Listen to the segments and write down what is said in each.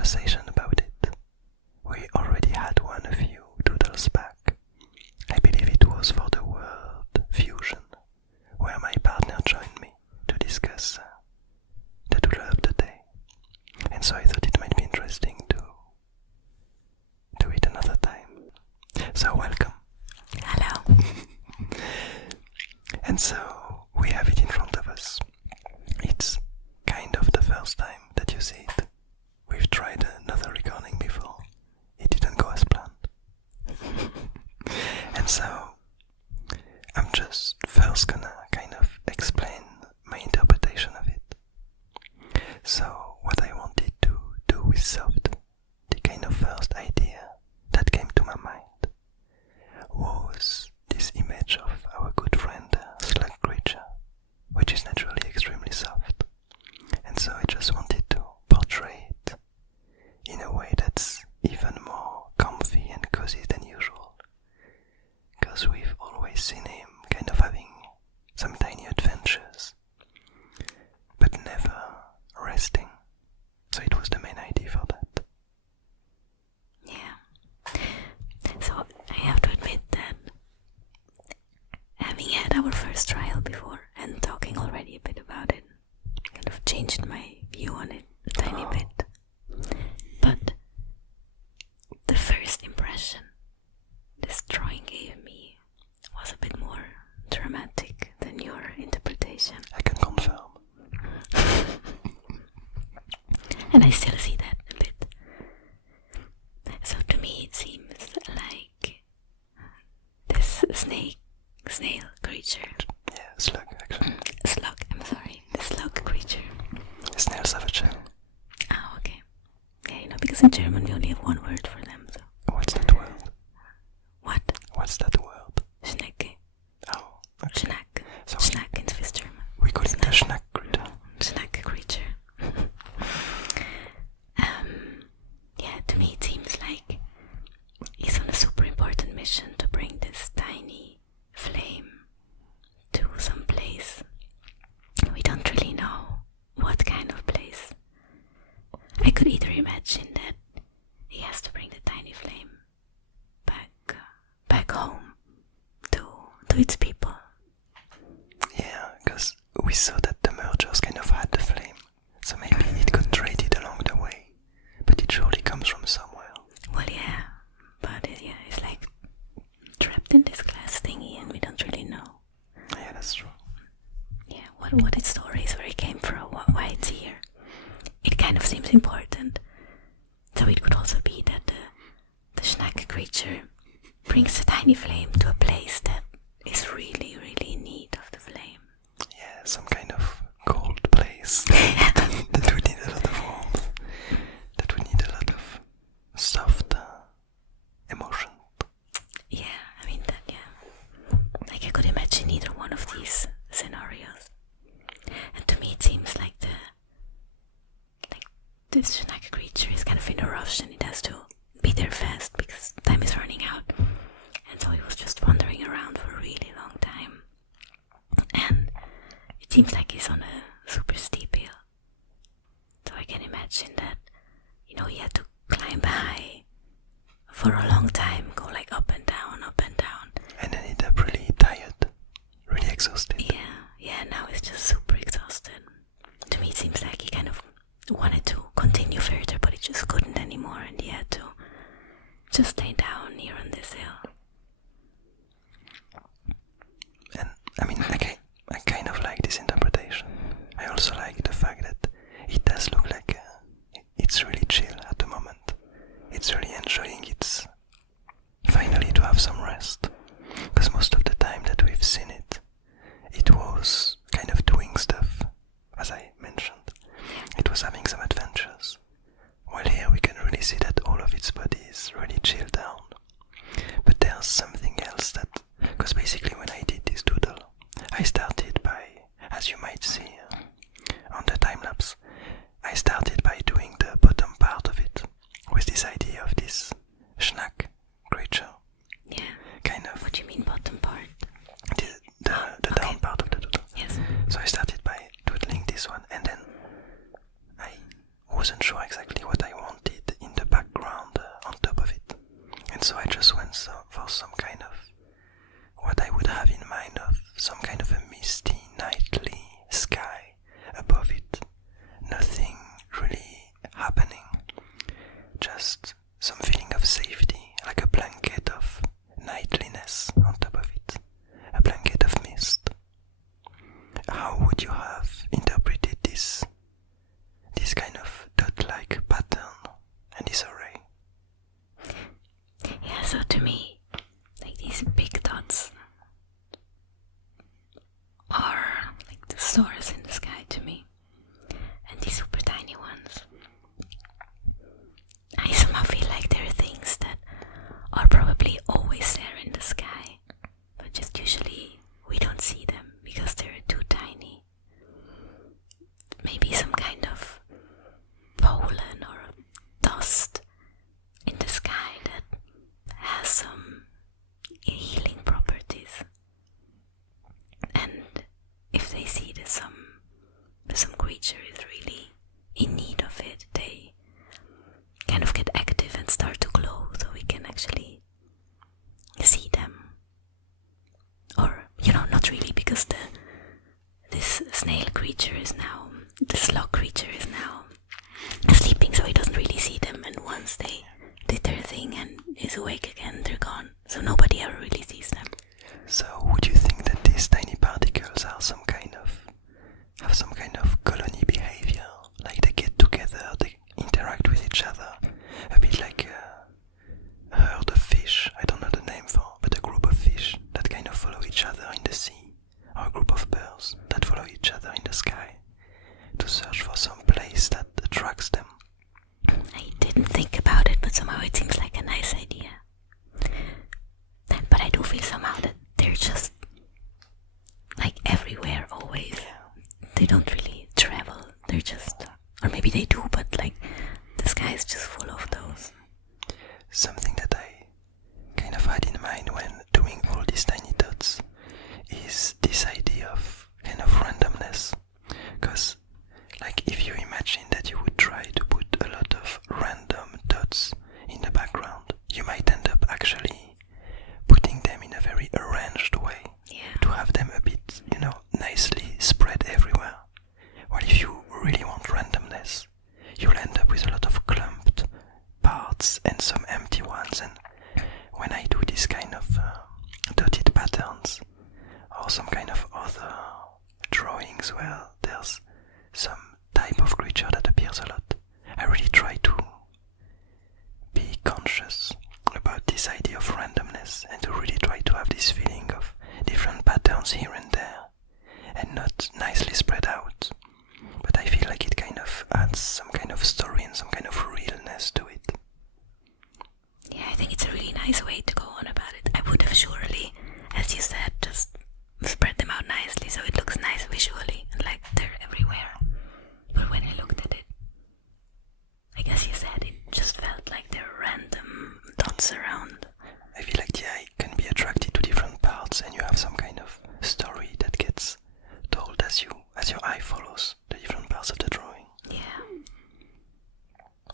conversation about it. We already had one a few doodles back. I believe it was for the word fusion, where my partner joined me to discuss the doodle of the day. And so I thought it might be interesting to do it another time. So welcome. Hello. And so we have it in front of us. It's kind of the first time that you see it. We've tried another recording before. It didn't go as planned. And so I'm just first gonna kind of explain my interpretation of it. So what I wanted to do with Soft, the kind of first idea that came to my mind, was this image of our good friend slug creature, which is naturally extremely soft. And so I just wanted to portray it in a way that's even more comfy and cozy than usual, because we've always seen him kind of having some tiny adventures, but never resting. So it was the main idea for that. Yeah. So I have to admit that having had our first trial before and talking already a bit about it kind of changed my view on it a tiny bit. But the first impression this drawing gave me was a bit more dramatic than your interpretation. I can confirm. And I still see that a bit. So to me it seems like this snail creature. Yeah, slug actually. Slug, I'm sorry. The slug creature. Snails have a shell. Oh, okay. Yeah, because in German we only have one word for them, so. What's that word? What? What's that word? Schnecke. Oh, okay. Schnack. So Schnack in Swiss German. we call it the Schnack critter. Schnack creature. Yeah, to me it seems like he's on a super important mission to bring this tiny flame to some place. We don't really know what kind of place. I could either imagine that he has to bring the tiny flame back home to its people. Yeah, because we saw that the mergers kind of had the flame, so maybe it got traded along the way, but it surely comes from somewhere. Well, yeah, but it's like trapped in this glass thingy and we don't really know. Yeah, that's true. Yeah, what its story is, where it came from, why it's here. It kind of seems important. So it could also be that the Schnack creature brings the tiny flame to a place that is really, really in need of the flame. Yeah, some kind of cold place that would need a lot of warmth, that would need a lot of soft emotion. Yeah, I mean that, yeah. Like I could imagine either one of these scenarios. And to me it seems like this Schnack creature is kind of in a rush and it has to be there fast because time is running out. And so he was just wandering around for a really long time. And it seems like he's on a super steep hill. So I can imagine that, he had to climb high for a long time, go like up and down, up and down. And then ended up really tired, really exhausted. Yeah, now he's just super exhausted. To me it seems like he kind of wanted to continue further, but he just couldn't anymore, and he had to just lay down here on this hill. And I mean, I kind of like this interpretation. I also like the fact that it does look like it's really chill at the moment. It's really enjoying its finally to have some rest. Because most of the time that we've seen it, it was kind of doing stuff, as I mentioned. It was having some adventures. While here we can really see that all of its body is really chilled down. But there's something else that, because basically when I did this doodle, I started by, as you might see on the time-lapse, I started by doing the bottom part of it, with this idea of this Schnack creature. Yeah. Kind of. What do you mean bottom part? The down part of the doodle. Yes. So I started by doodling this one, and then I wasn't sure exactly what I wanted. some kind of what I would have in mind of some kind of a misty, nightly sky above it. Nothing really happening, just some feeling of safety, like a blanket of nightliness on top of it, a blanket of mist. How would you have interpreted this kind of dot-like pattern and this array? Yeah, so to me, like these big dots are like the stars in the sky to me, and these super tiny ones, I somehow feel like there are things that are probably always there in the sky, but just usually we don't see them because they're too tiny. Maybe some kind of pollen or dust in the sky that has some healing properties, and if they see that some creature is really in need of it, they kind of get active and start to glow, so we can actually see them. Or, not really, because this snail creature is now, the slug creature is now sleeping, so he doesn't really see them, and once they did their thing and is awake again, they're gone, so nobody ever really sees them. So would you think that these tiny particles are have some kind of colony behavior? Like they get together, they interact with each other, a bit like a herd of fish, I don't know the name for, but a group of fish that kind of follow each other in the sea, or a group of birds that follow each other in the sky to search for some place that attracts them. I didn't think about it, but somehow it seems like a nice idea. But I do feel somehow that they're just like everywhere always. They don't really travel, they're just, or maybe they do, but like the sky is just full of those. Something that I kind of had in mind when doing all these tiny dots is this idea of kind of randomness. Because, like, if you imagine that you would try to put a lot of random dots in the background, you might end up actually putting them in a very arranged way, to have them a bit, nicely spread everywhere. While if you really want randomness, you'll end up with a lot of clumped parts and some empty ones. And when I do this kind of dotted patterns, or some kind of other drawings where there's some type of creature that appears a lot, I really try to be conscious about this idea of randomness and to really try to have this feeling of different patterns here and there and not nicely spread out. But I feel like it kind of adds some kind of story and some kind of realness to it. Yeah, I think it's a really nice way to go on about it. I would have surely, as you said, just spread them out nicely so it looks nice visually, and like they're everywhere. But when I looked at it, like as you said, it just felt like there were random dots around. I feel like the eye can be attracted to different parts and you have some kind of story that gets told as your eye follows the different parts of the drawing.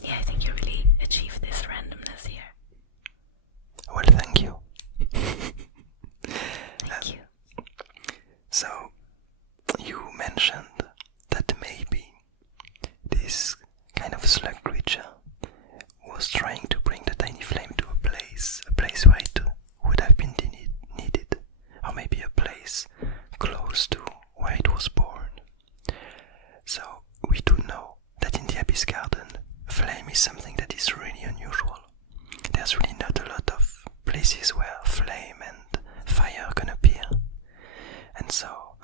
Yeah, I think you really achieved this randomness here. Well, thank you. Thank you. So, you mentioned that maybe this kind of slug creature was trying to bring the tiny flame to a place where it would have been needed, or maybe a place close to where it was born. So, we do know that in the Abyss Garden, flame is something that is really unusual. There's really not a lot of places where flame and fire can appear. And so,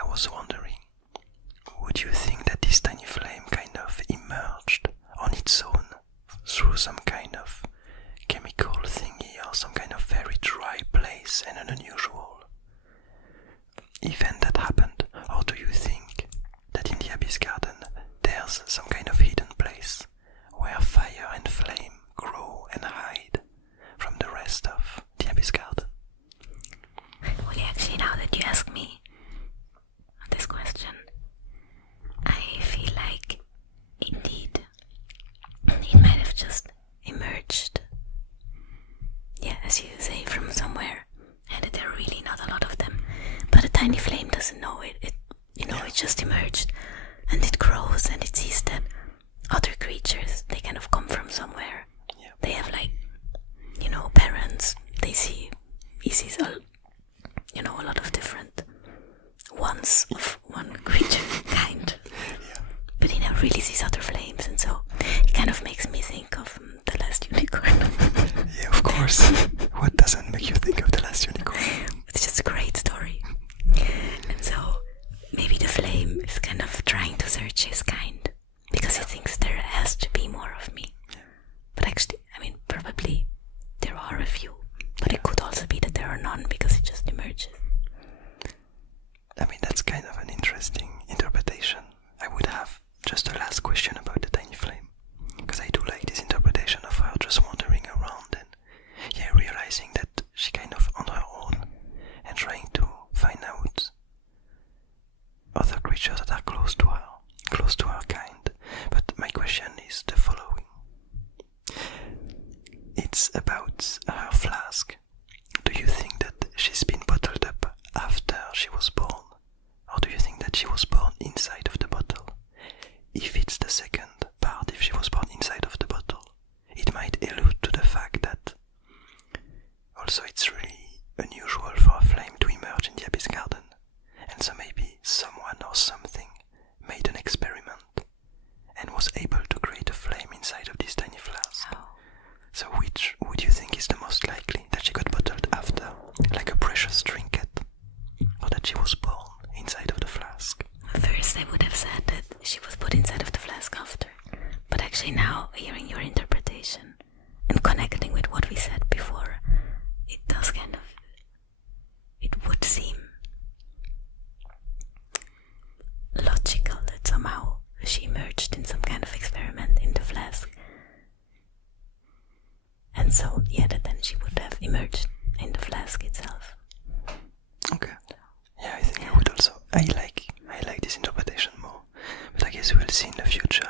I was wondering, would you think that this tiny flame kind of emerged on its own through some kind of chemical thingy or some kind of very dry place and an unusual event that happened? Or do you think that in the Abyss Garden there's some kind of hidden place where fire and flame grow and hide from the rest of the Abyss Garden? Well, actually, now that you ask me this question, I feel like indeed it might have just emerged. Yeah, as and it grows, and it sees that other creatures, they kind of come from somewhere. Yeah. They have like, parents. He sees a lot of different ones of one creature kind. Yeah. But he never really sees other flames, and so it kind of makes me think of The Last Unicorn. Yeah, of course. What doesn't make you think of The Last Unicorn? It's just a great story. And so maybe the flame is kind of trying to search his kind, because he thinks there has to be more of me. Yeah. But actually, probably there are a few, but it could also be that there are none because it just emerges. That's kind of an interesting interpretation. I would have just a last question about the tiny flame, because I do like this interpretation of her just wandering around and realizing that she kind of on her own and trying to find out other creatures that are close to her kind. But my question is the following. It's about her flask. Do you think that she's been bottled up after she was born? Or do you think that she was born inside of the bottle? If it's the second part, if she was born inside of the bottle, it might allude to the fact that also it's really unusual for a flame to emerge in the Abyss Garden. And so maybe someone or something made an experiment and was able to create a flame inside of this tiny flask. Oh. So which would you think is the most likely? That she got bottled after, like a precious trinket? Or that she was born inside of the flask? First I would have said that she was put inside of the flask after. But actually now, hearing your interpretation and connecting with what we said before, it does it would seem logical that somehow she emerged in some kind of experiment in the flask. And so, that then she would have emerged in the flask itself. Okay. Yeah, I think I would also. I like this interpretation more. But I guess we'll see in the future